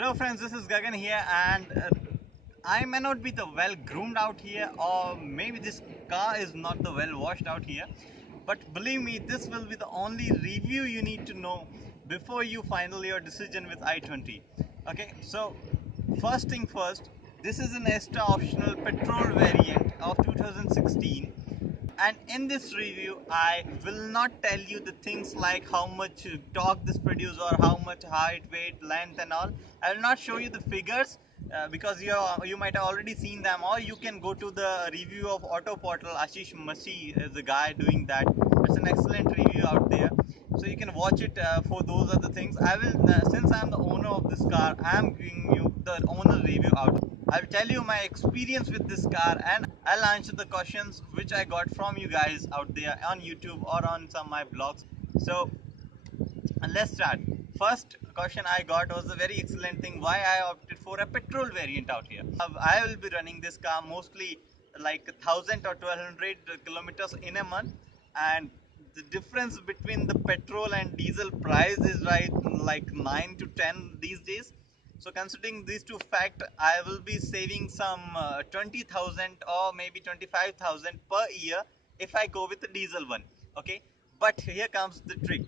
Hello friends, this is Gagan here, and I may not be the well groomed out here, or maybe this car is not the well washed out here, but believe me, this will be the only review you need to know before you final your decision with i20. Okay, so first thing first, this is an Asta optional petrol variant of 2016, and in this review I will not tell you the things like how much torque this produces or how much height, weight, length and all. I will not show you the figures because you might have already seen them, or you can go to the review of Auto Portal. Ashish Mashi is the guy doing that. It's an excellent review out there, so you can watch it for those other things. I will since I'm the owner of this car, I'm giving you the owner review out. I'll tell you my experience with this car, and I'll answer the questions which I got from you guys out there on YouTube or on some of my blogs. So let's start. First question I got was a very excellent thing, why I opted for a petrol variant out here. I will be running this car mostly like 1000 or 1200 kilometers in a month, and the difference between the petrol and diesel price is right like 9 to 10 these days. So considering these two facts, I will be saving some 20,000 or maybe 25,000 per year if I go with the diesel one. Okay, but here comes the trick.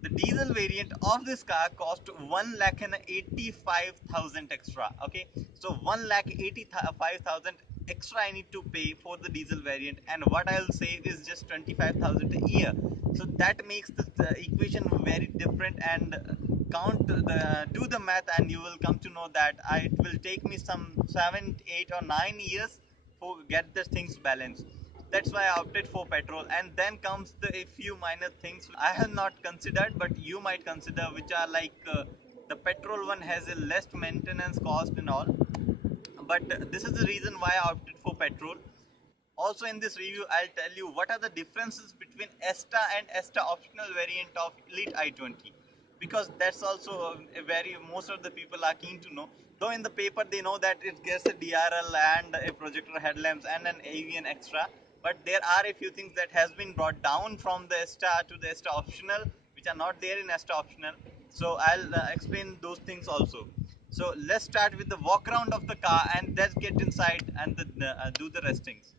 The diesel variant of this car cost 1,85,000 extra. Okay, so 1,85,000 extra I need to pay for the diesel variant, and what I'll save is just 25,000 a year. So that makes the equation very different, and do the math and you will come to know that it will take me some 7, 8 or 9 years for get the things balanced. That's why I opted for petrol. And then comes the a few minor things I have not considered, but you might consider, which are like the petrol one has a less maintenance cost and all. But this is the reason why I opted for petrol. Also in this review, I'll tell you what are the differences between Asta and Asta optional variant of Elite i20, because that's also a very most of the people are keen to know. Though in the paper they know that it gets a DRL and a projector headlamps and an AVN extra, but there are a few things that has been brought down from the Asta to the Asta optional, which are not there in Asta optional. So I'll explain those things also. So let's start with the walk around of the car, and let's get inside and do the restings.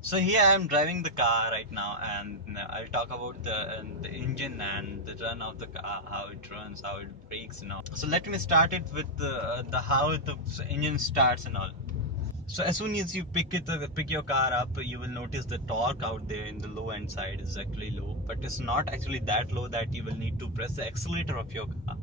So here I am driving the car right now, and I'll talk about the engine and the run of the car, how it runs, how it brakes and all. So let me start it with the how the engine starts and all. So as soon as you pick your car up, you will notice the torque out there in the low end side is actually low, but it's not actually that low that you will need to press the accelerator of your car.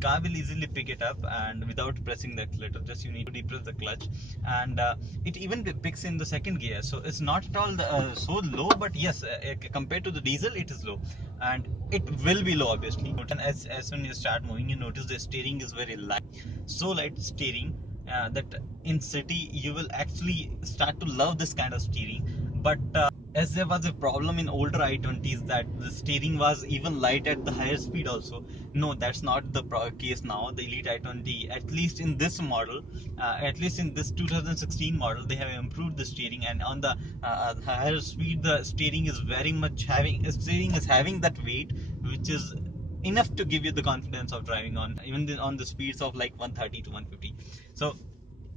Car will easily pick it up, and without pressing the accelerator, just you need to depress the clutch, and it even picks in the second gear. So it's not at all so low, but yes, compared to the diesel, it is low, and it will be low obviously. And as soon as you start moving, you notice the steering is very light, so light steering that in city you will actually start to love this kind of steering. But as there was a problem in older i20s that the steering was even light at the higher speed also. No, that's not the case now. The Elite i20, at least in this model, at least in this 2016 model, they have improved the steering, and on the higher speed the steering is very much having that weight, which is enough to give you the confidence of driving on even on the speeds of like 130 to 150. So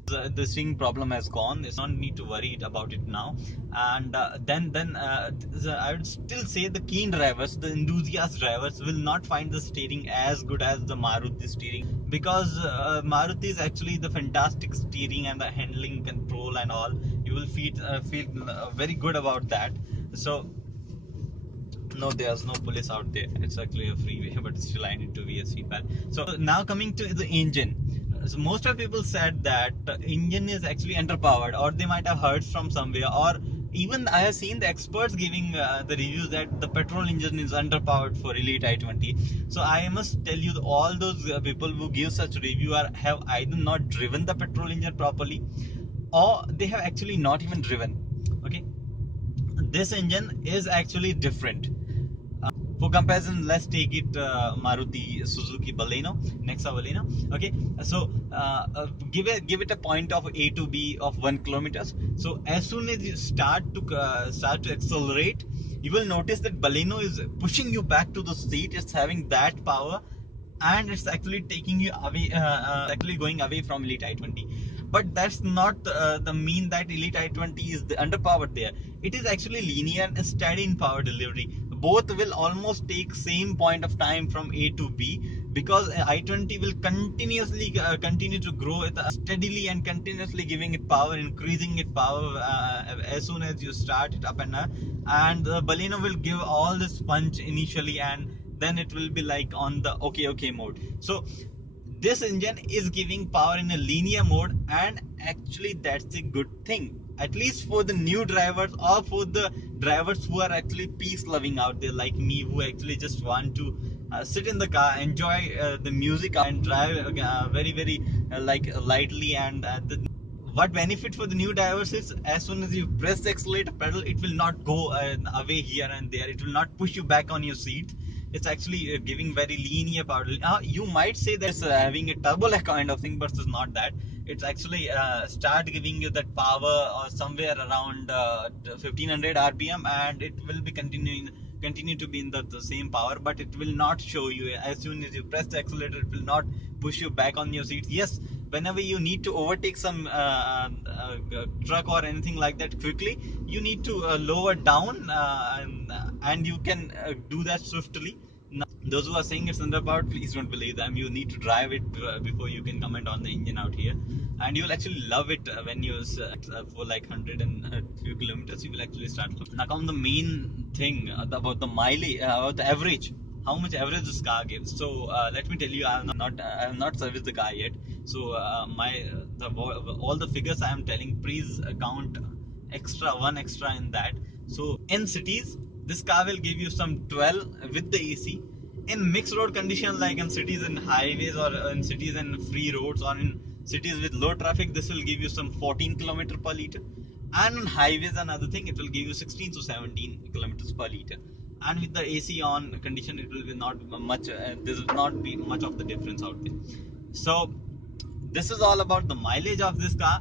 the steering problem has gone. There's no need to worry about it now. And I would still say the keen drivers, the enthusiast drivers, will not find the steering as good as the Maruti steering, because Maruti is actually the fantastic steering and the handling control and all. You will feel very good about that. So no, there's no police out there. It's actually a freeway, but still I need to wear a seatbelt. So now coming to the engine. So most of people said that the engine is actually underpowered, or they might have heard from somewhere, or even I have seen the experts giving the reviews that the petrol engine is underpowered for Elite i20. So I must tell you, all those people who give such review have either not driven the petrol engine properly, or they have actually not even driven. Okay, this engine is actually different. For comparison, let's take it Maruti Suzuki Baleno, Nexa Baleno. Okay, so give it a point of A to B of 1 kilometers. So as soon as you start to accelerate, you will notice that Baleno is pushing you back to the seat. It's having that power, and it's actually taking you away, actually going away from Elite i20. But that's not the mean that Elite i20 is the underpowered there. It is actually linear and steady in power delivery. Both will almost take same point of time from A to B, because i20 will continuously continue to grow it steadily and continuously giving it power, increasing it power as soon as you start it up, and the Baleno will give all this punch initially, and then it will be like on the okay mode. So this engine is giving power in a linear mode, and actually that's a good thing, at least for the new drivers, or for the drivers who are actually peace loving out there like me, who actually just want to sit in the car, enjoy the music and drive very like lightly. And what benefit for the new drivers is, as soon as you press the accelerator pedal, it will not go away here and there, it will not push you back on your seat. It's actually giving very linear power. You might say that it's having a turbo kind of thing, but it's not that. It's actually start giving you that power somewhere around 1500 rpm, and it will be continue to be in the same power, but it will not show you. As soon as you press the accelerator, it will not push you back on your seat. Yes, whenever you need to overtake some truck or anything like that quickly, you need to lower down, and you can do that swiftly. Now, those who are saying it's underpowered, please don't believe them. You need to drive it before you can comment on the engine out here, and you will actually love it when you for like 100 and few kilometers. You will actually start. Now come the main thing about the mileage, about the average, how much average this car gives. So let me tell you, I have not serviced the car yet. So all the figures I am telling, please count one extra in that. So in cities, this car will give you some 12 with the AC. In mixed road conditions, like in cities and highways, or in cities and free roads, or in cities with low traffic, this will give you some 14 kilometer per liter. And on highways, another thing, it will give you 16 to 17 kilometers per liter. And with the AC on condition, it will be not much. There will not be much of the difference out there. So this is all about the mileage of this car.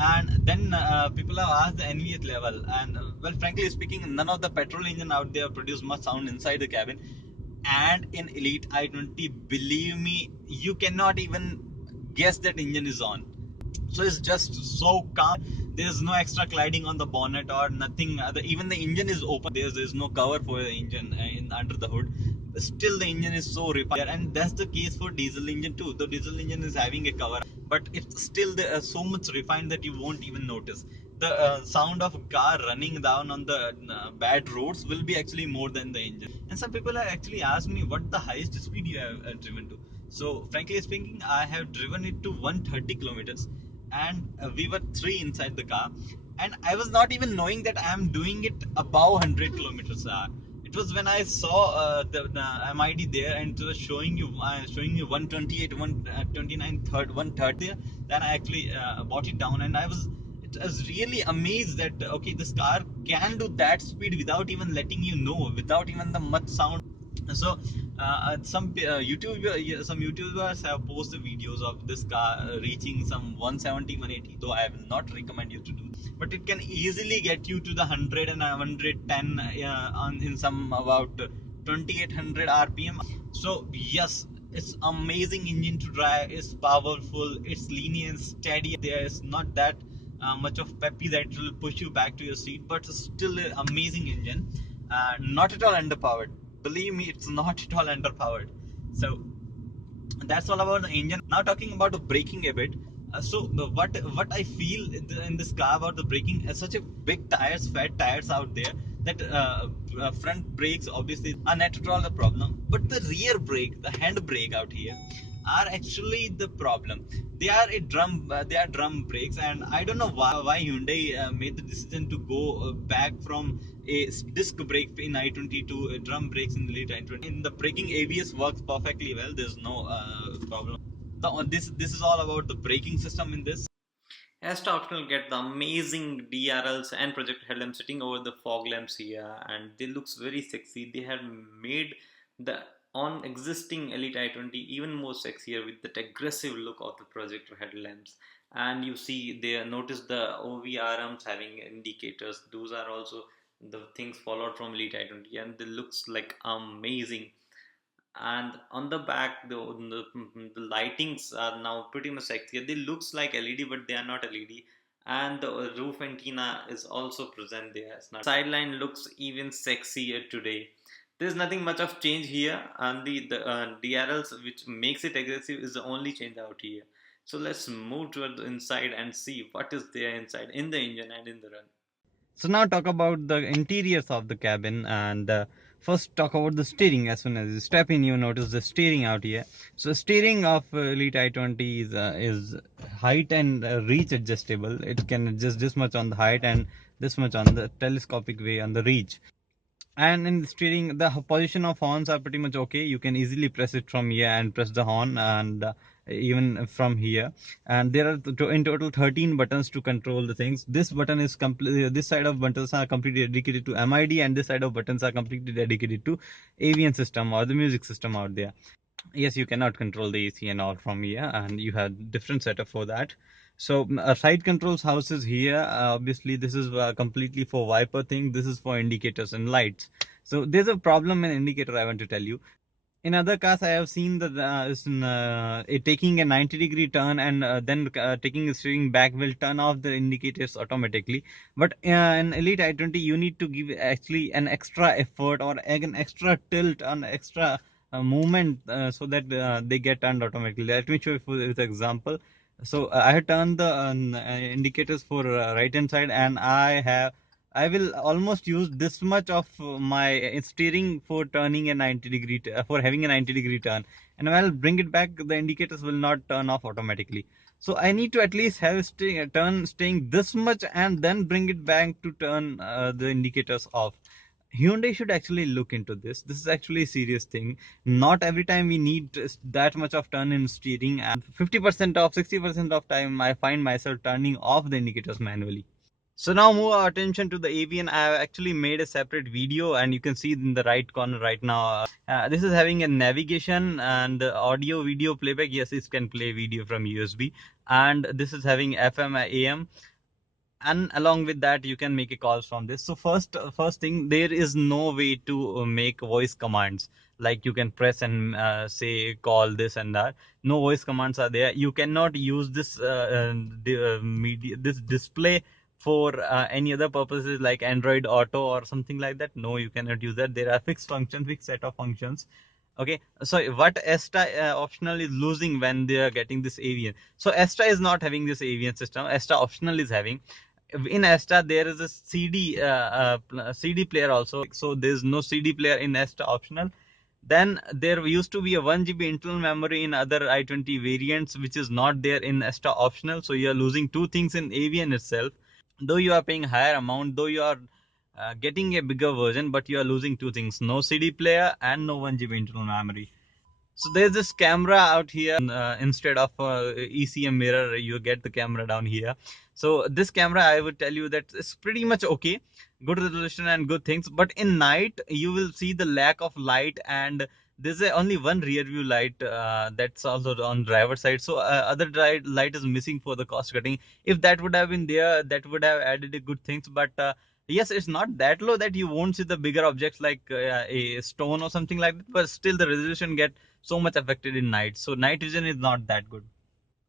And then people have asked the NVH level, and well, frankly speaking, none of the petrol engine out there produce much sound inside the cabin. And in Elite i20, believe me, you cannot even guess that engine is on. So it's just so calm. There's no extra cladding on the bonnet or nothing. Even the engine is open. There's no cover for the engine under the hood. Still, the engine is so refined, and that's the case for diesel engine too. The diesel engine is having a cover, but it's still so much refined that you won't even notice. The sound of a car running down on the bad roads will be actually more than the engine. And some people have actually asked me what the highest speed you have driven to. So frankly speaking, I have driven it to 130 kilometers, and we were three inside the car, and I was not even knowing that I am doing it above 100 kilometers an hour. It was when I saw the MID there, and it was showing you 128, 129, 130. Then I actually brought it down, and I was really amazed that okay, this car can do that speed without even letting you know, without even the much sound. So some YouTubers have posted videos of this car reaching some 170, 180. Though I will not recommend you to do, but it can easily get you to the 100 and 110 in some about 2800 RPM. So yes, it's amazing engine to drive. It's powerful. It's linear, steady. There is not that much of peppy that will push you back to your seat, but it's still an amazing engine. Not at all underpowered. Believe me, it's not at all underpowered. So that's all about the engine. Now talking about the braking a bit. What I feel in this car about the braking, such a big tires, fat tires out there, that front brakes obviously are not at all the problem, but the rear brake, the hand brake out here, are actually the problem. They are drum brakes, and I don't know why Hyundai made the decision to go back from a disc brake in i20 to drum brakes in the late i20. In the braking, ABS works perfectly well. There's no problem. This is all about the braking system in this. Asta optional get the amazing DRLs and projector headlamp sitting over the fog lamps here, and they looks very sexy. They have made the on existing Elite i20 even more sexier with that aggressive look of the projector headlamps. And you see, they notice the OVRMs having indicators. Those are also the things followed from Elite i20, and they looks like amazing. And on the back, the lightings are now pretty much sexy. They looks like LED, but they are not LED. And the roof antenna is also present there. Sideline looks even sexier today. There's nothing much of change here, and the DRLs, which makes it aggressive, is the only change out here. So let's move toward the inside and see what is there inside in the engine and in the run. So now talk about the interiors of the cabin, and first talk about the steering. As soon as you step in, you notice the steering out here. So steering of Elite i20 is height and reach adjustable. It can adjust this much on the height and this much on the telescopic way on the reach. And in the steering, the position of horns are pretty much okay. You can easily press it from here and press the horn, and even from here. And there are in total 13 buttons to control the things. This button is completely, this side of buttons are completely dedicated to MID, and this side of buttons are completely dedicated to avian system or the music system out there. Yes, you cannot control the AC and all from here, and you have different setup for that. So side controls houses here. Obviously, this is completely for wiper thing. This is for indicators and lights. So there's a problem in indicator, I want to tell you. In other cars, I have seen that it taking a 90-degree turn, and then taking the steering back will turn off the indicators automatically. But in Elite i20, you need to give actually an extra effort or an extra tilt, an extra movement, so that they get turned automatically. Let me show you with example. So I have turned the indicators for right hand side, and I will almost use this much of my steering for turning a 90-degree, for having a 90-degree turn. And when I'll bring it back, the indicators will not turn off automatically. So I need to at least have turn staying this much and then bring it back to turn the indicators off. Hyundai should actually look into this. This is actually a serious thing. Not every time we need that much of turn in steering, and 50% of 60% of time I find myself turning off the indicators manually. So now move our attention to the avian. I have actually made a separate video, and you can see in the right corner right now. This is having a navigation and audio video playback. Yes, it can play video from USB. And this is having FM, AM, and along with that you can make a calls from this. So first thing, there is no way to make voice commands, like you can press and say call this and that. No voice commands are there. You cannot use this media, this display for any other purposes like Android Auto or something like that. No, you cannot use that. There are fixed functions, fixed set of functions. Okay, so what Asta optional is losing when they are getting this avian. So Asta is not having this avian system. Asta optional is having. In Asta there is a CD player also. So there's no CD player in Asta optional. Then there used to be a 1 GB internal memory in other i20 variants, which is not there in Asta optional. So you are losing two things in avian itself. Though you are paying higher amount, though you are getting a bigger version, but you are losing two things: no CD player and no 1 GB internal memory. So there's this camera out here. Instead of ECM mirror, you get the camera down here. So this camera, I would tell you that it's pretty much okay, good resolution and good things. But in night, you will see the lack of light, and there's only one rear view light that's also on driver side. So other light is missing for the cost cutting. If that would have been there, that would have added a good things. But yes, it's not that low that you won't see the bigger objects like a stone or something like that. But still, the resolution get so much affected in night. So night vision is not that good.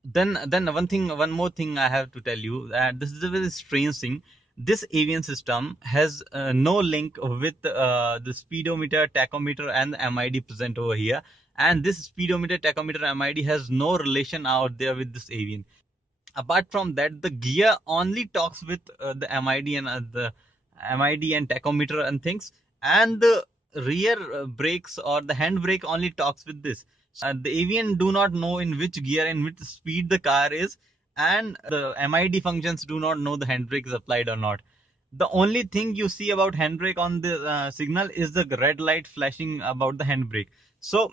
Then one more thing I have to tell you, that this is a very strange thing. This avian system has no link with the speedometer, tachometer, and the MID present over here. And this speedometer, tachometer, MID has no relation out there with this avian. Apart from that, the gear only talks with the MID and tachometer and things, and the rear brakes or the handbrake only talks with this. The avian do not know in which gear and which speed the car is, and the MID functions do not know the handbrake is applied or not. The only thing you see about handbrake on the signal is the red light flashing about the handbrake. So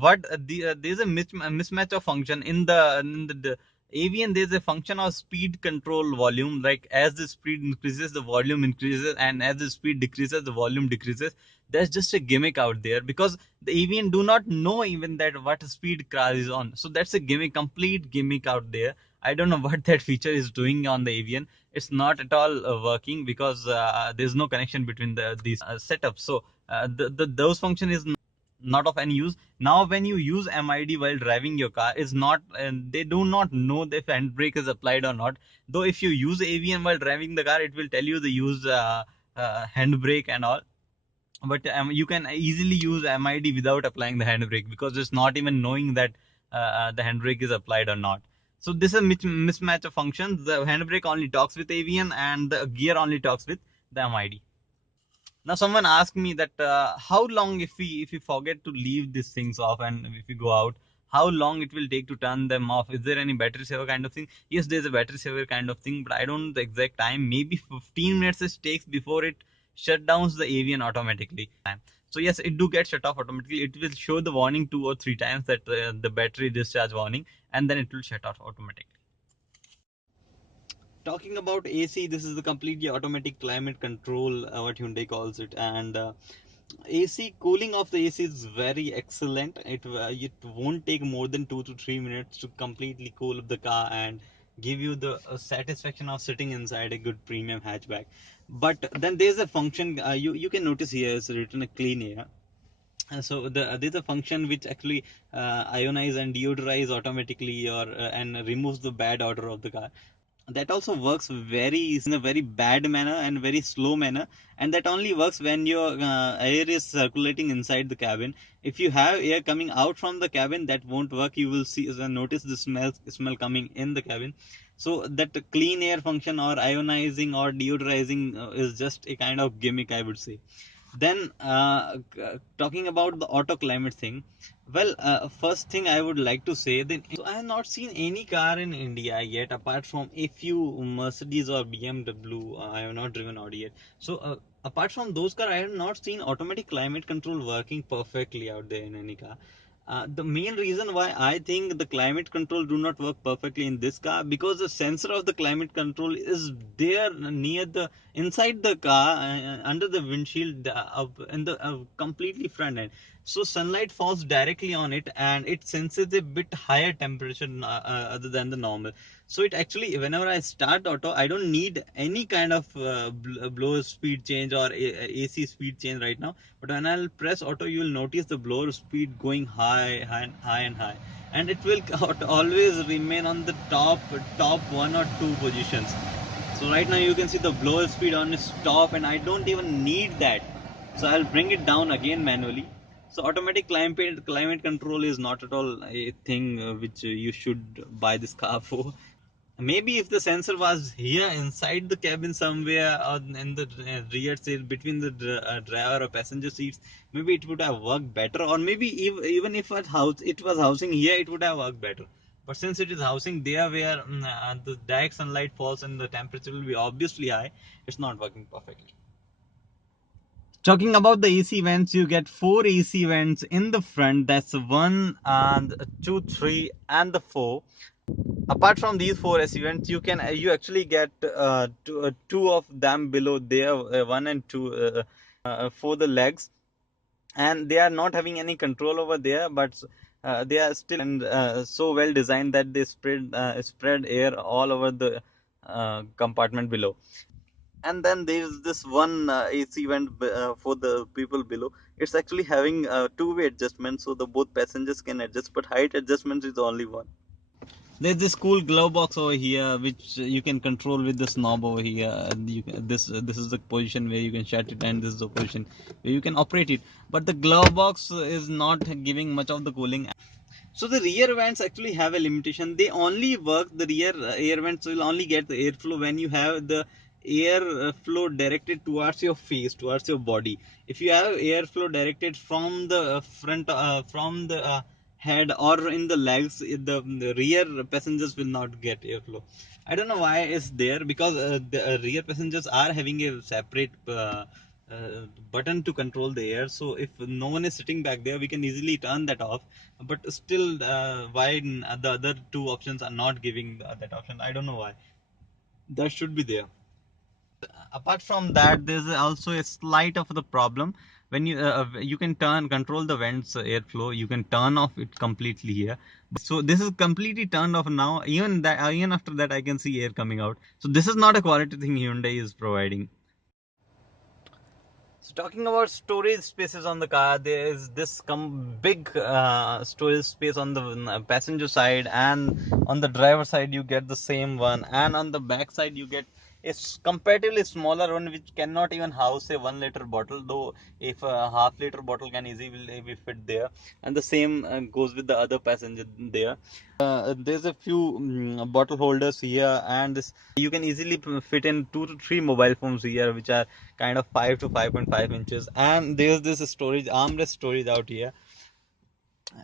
what there's a mismatch of function in the avian, there's a function of speed control volume. Like as the speed increases, the volume increases, and as the speed decreases, the volume decreases. There's just a gimmick out there because the avian do not know even that what speed car is on. So that's a gimmick, complete gimmick out there. I don't know what that feature is doing on the avian. It's not at all working because there's no connection between these setups. So those function is not of any use. Now when you use MID while driving your car, is not, and they do not know if handbrake is applied or not. Though if you use AVM while driving the car, it will tell you the use handbrake and all. But you can easily use MID without applying the handbrake because it's not even knowing that the handbrake is applied or not. So this is a mismatch of functions. The handbrake only talks with AVM and the gear only talks with the MID. Now someone asked me that how long, if we forget to leave these things off and if we go out, how long it will take to turn them off? Is there any battery saver kind of thing? Yes, there's a battery saver kind of thing, but I don't know the exact time. Maybe 15 minutes it takes before it shut down the avian automatically. So yes, it do get shut off automatically. It will show the warning 2 or 3 times, that the battery discharge warning, and then it will shut off automatically. Talking about AC, this is the completely automatic climate control, what Hyundai calls it, and AC cooling of the AC is very excellent. It won't take more than 2 to 3 minutes to completely cool up the car and give you the satisfaction of sitting inside a good premium hatchback. But then there's a function, you can notice here is written a clean air. So there's a function which actually ionize and deodorize automatically, or and removes the bad odor of the car. That also works very in a very bad manner and very slow manner, and that only works when your air is circulating inside the cabin. If you have air coming out from the cabin, that won't work. You will see, notice the smell coming in the cabin. So that clean air function or ionizing or deodorizing is just a kind of gimmick, I would say. Then talking about the auto climate thing, well, first thing I would like to say that, so I have not seen any car in India yet, apart from a few Mercedes or BMW. I have not driven Audi yet. So apart from those cars, I have not seen automatic climate control working perfectly out there in any car. The main reason why I think the climate control do not work perfectly in this car, because the sensor of the climate control is there near the inside the car, under the windshield, in the completely front end. So sunlight falls directly on it and it senses a bit higher temperature other than the normal. So it actually, whenever I start auto, I don't need any kind of blower speed change or AC speed change right now. But when I'll press auto, you will notice the blower speed going high, high, high and high, and it will always remain on the top 1 or 2 positions. So right now you can see the blower speed on its top, and I don't even need that. So I'll bring it down again manually. So automatic climate control is not at all a thing which you should buy this car for. Maybe if the sensor was here inside the cabin somewhere, or in the rear seat between the driver or passenger seats, maybe it would have worked better. Or maybe even if it was housing here, it would have worked better. But since it is housing there where the direct sunlight falls and the temperature will be obviously high, it's not working perfectly. Talking about the AC vents, you get 4 AC vents in the front. That's one and two, three, and the four. Apart from these 4 AC vents, you actually get two of them below there, 1 and 2, for the legs, and they are not having any control over there, but they are still and so well designed that they spread air all over the compartment below. And then there's this one AC vent for the people below. It's actually having two-way adjustment, so the both passengers can adjust, but height adjustment is only one. There's this cool glove box over here which you can control with this knob over here. And this is the position where you can shut it, and this is the position where you can operate it. But the glove box is not giving much of the cooling. So the rear vents actually have a limitation. They only work, the rear air vents will only get the airflow when you have the air flow directed towards your face, towards your body. If you have airflow directed from the front, from the head or in the legs, the rear passengers will not get airflow. I don't know why it's there, because the rear passengers are having a separate button to control the air. So if no one is sitting back there, we can easily turn that off. But still, why the other two options are not giving that option? I don't know why. That should be there. Apart from that, there's also a slight of the problem when you can control the vents airflow. You can turn off it completely here. So this is completely turned off now. Even after that, I can see air coming out. So this is not a quality thing Hyundai is providing. So talking about storage spaces on the car, there is this big storage space on the passenger side, and on the driver side you get the same one, and on the back side you get a comparatively smaller one which cannot even house a 1 liter bottle, though if a half-liter bottle can easily be fit there, and the same goes with the other passenger there. There's a few bottle holders here, and this you can easily fit in 2 to 3 mobile phones here, which are kind of 5 to 5.5 inches. And there's this storage armrest storage out here,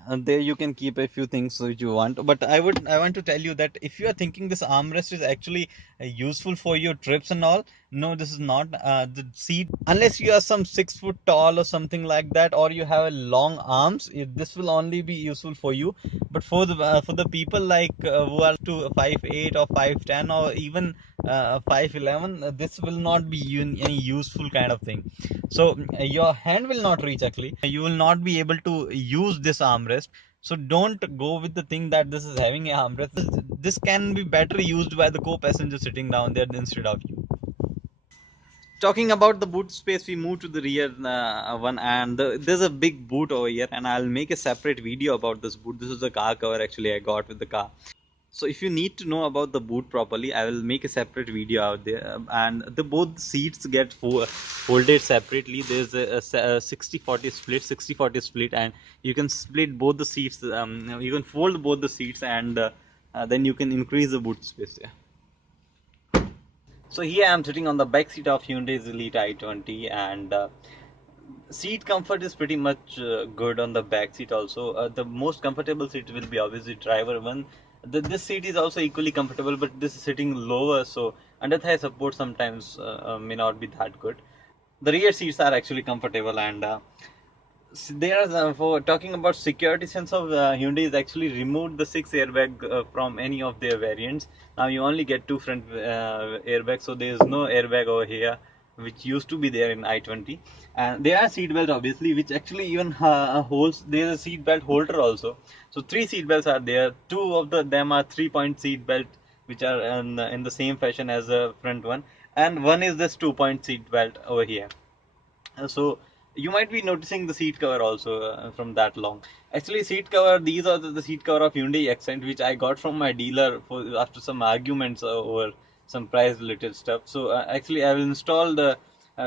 and there you can keep a few things which you want. But I want to tell you that if you are thinking this armrest is actually useful for your trips and all, no, this is not. The seat, unless you are some 6 foot tall or something like that, or you have a long arms, this will only be useful for you. But for the people like who are to 5'8" or 5'10" or even 5'11", this will not be any useful kind of thing. So your hand will not reach, actually you will not be able to use this armrest. So don't go with the thing that this is having a armrest. This can be better used by the co-passenger sitting down there instead of you. Talking about the boot space, we move to the rear one, and there's a big boot over here, and I'll make a separate video about this boot. This is the car cover actually I got with the car. So if you need to know about the boot properly, I will make a separate video out there. And the both seats get folded separately. There's a 60-40 split, 60-40 split, and you can split both the seats. You can fold both the seats, and then you can increase the boot space there. So here I am sitting on the back seat of Hyundai's Elite i20, and seat comfort is pretty much good on the back seat also. The most comfortable seat will be obviously driver one. This seat is also equally comfortable, but this is sitting lower, so under thigh support sometimes may not be that good. The rear seats are actually comfortable, and there are for talking about security sense of Hyundai is actually removed the 6 airbag from any of their variants. Now you only get 2 front airbags, so there is no airbag over here, which used to be there in i20. And there are seat belts obviously, which actually even holds. There is a seat belt holder also. So 3 seat belts are there. Two of them are 3-point seat belt, which are in the same fashion as the front one, and one is this 2-point seat belt over here. So you might be noticing the seat cover also from that long. Actually, seat cover. These are the seat cover of Hyundai Accent, which I got from my dealer for after some arguments over some price related stuff. So actually, I will install the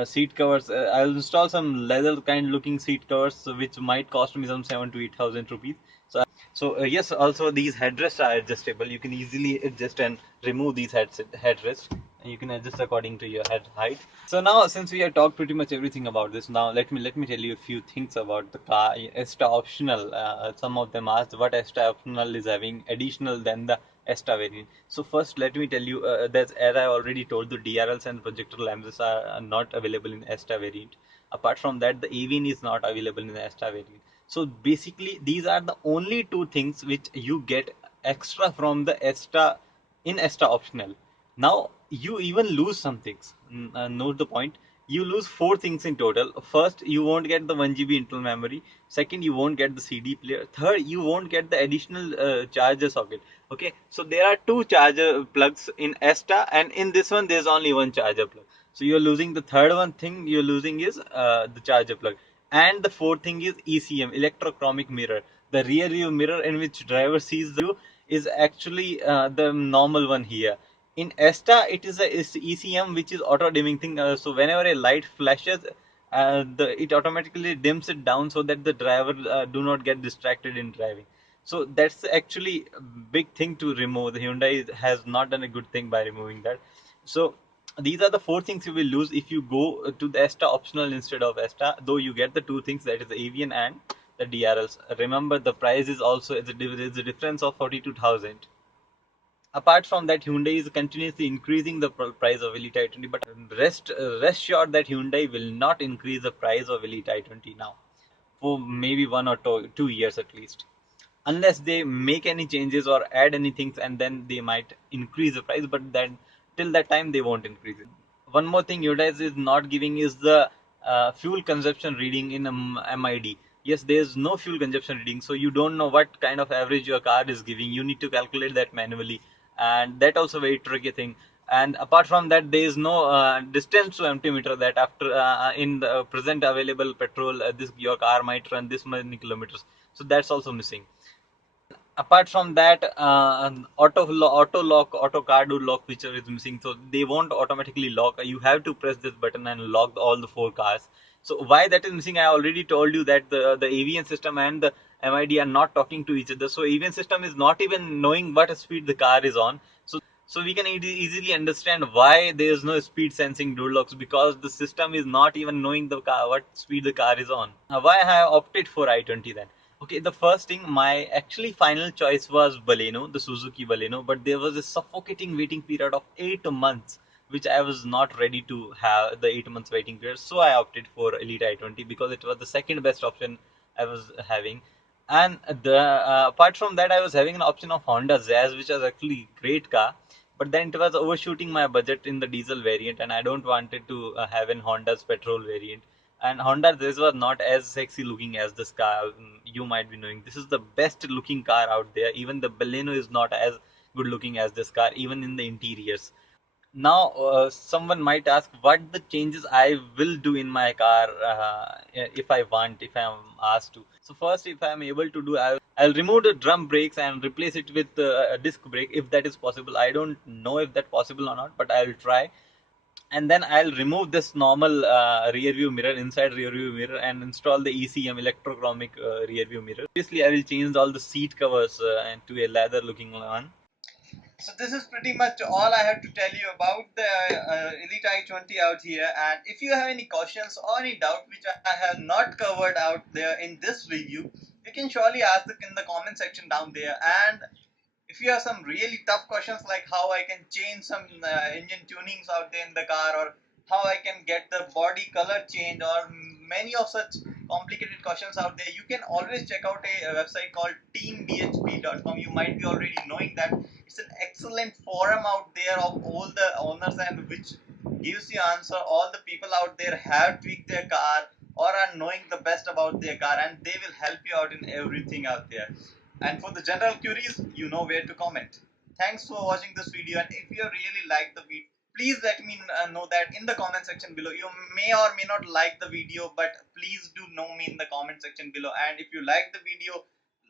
seat covers. I will install some leather kind looking seat covers, which might cost me some 7 to 8,000 rupees. So yes, also these headrests are adjustable. You can easily adjust and remove these headrests, and you can adjust according to your head height. So now, since we have talked pretty much everything about this, now let me tell you a few things about the car. Asta optional. Some of them asked what Asta optional is having additional than the Asta variant. So first, let me tell you that as I already told, the DRLs and projector lamps are not available in Asta variant. Apart from that, the AVN is not available in the Asta variant. So basically, these are the only two things which you get extra from the Asta in Asta optional. Now you even lose some things. Note the point. You lose 4 things in total. First, you won't get the 1 GB internal memory. Second, you won't get the CD player. Third, you won't get the additional charger socket. Okay, so there are 2 charger plugs in Asta, and in this one there's only 1 charger plug. So you're losing the third one thing you're losing is the charger plug. And the fourth thing is ECM, electrochromic mirror. The rear view mirror in which driver sees the view is actually the normal one here. In Asta, it is a ECM which is auto dimming thing. So whenever a light flashes, it automatically dims it down so that the driver do not get distracted in driving. So that's actually a big thing to remove. The Hyundai has not done a good thing by removing that. So these are the 4 things you will lose if you go to the Asta optional instead of Asta. Though you get the 2 things, that is the avian and the DRLs. Remember, the price is also is a difference of 42,000. Apart from that, Hyundai is continuously increasing the price of Elite i20, but rest sure that Hyundai will not increase the price of Elite i20 now for maybe 1 or 2 years at least, unless they make any changes or add anything, and then they might increase the price. But then till that time they won't increase it. One more thing Hyundai is not giving is the fuel consumption reading in MID. Yes, there's no fuel consumption reading, so you don't know what kind of average your car is giving. You need to calculate that manually, and that also very tricky thing. And apart from that, there is no distance to empty meter, that after in the present available petrol, this your car might run this many kilometers. So that's also missing. Apart from that, auto lock, auto car door lock feature is missing, so they won't automatically lock. You have to press this button and lock all the four cars. So why that is missing, I already told you that the AVN system and the MID are not talking to each other. So AVN system is not even knowing what speed the car is on. So we can easily understand why there is no speed sensing door locks, because the system is not even knowing the car, what speed the car is on. Why I have opted for i20 then? Okay, the first thing, my actually final choice was Baleno, the Suzuki Baleno, but there was a suffocating waiting period of 8 months, which I was not ready to have the 8 months waiting period. So I opted for Elite i20 because it was the second best option I was having. And the apart from that, I was having an option of Honda Jazz, which was actually great car, but then it was overshooting my budget in the diesel variant, and I don't wanted to have an Honda's petrol variant. And Honda this was not as sexy looking as this car. You might be knowing this is the best looking car out there. Even the Baleno is not as good looking as this car, even in the interiors. Now, someone might ask what the changes I will do in my car if I want, if I'm asked to. So first, if I'm able to do, I'll remove the drum brakes and replace it with a disc brake if that is possible. I don't know if that's possible or not, but I'll try. And then I'll remove this normal rear view mirror, inside rear view mirror, and install the ECM, electrochromic rear view mirror. Obviously, I will change all the seat covers to a leather looking one. So this is pretty much all I have to tell you about the Elite i20 out here. And if you have any questions or any doubt which I have not covered out there in this review, you can surely ask them in the comment section down there. And if you have some really tough questions like how I can change some engine tunings out there in the car, or how I can get the body color change, or many of such complicated questions out there, you can always check out a website called teambhp.com. You might be already knowing that it's an excellent forum out there of all the owners, and which gives you answer. All the people out there have tweaked their car or are knowing the best about their car, and they will help you out in everything out there. And for the general queries, you know where to comment. Thanks for watching this video, and if you really like the video, please let me know that in the comment section below. You may or may not like the video, but please do know me in the comment section below. And if you like the video,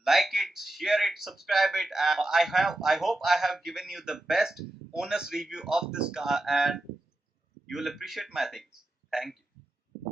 like it, share it, subscribe it. And I hope I have given you the best honest review of this car, and you will appreciate my things. Thank you.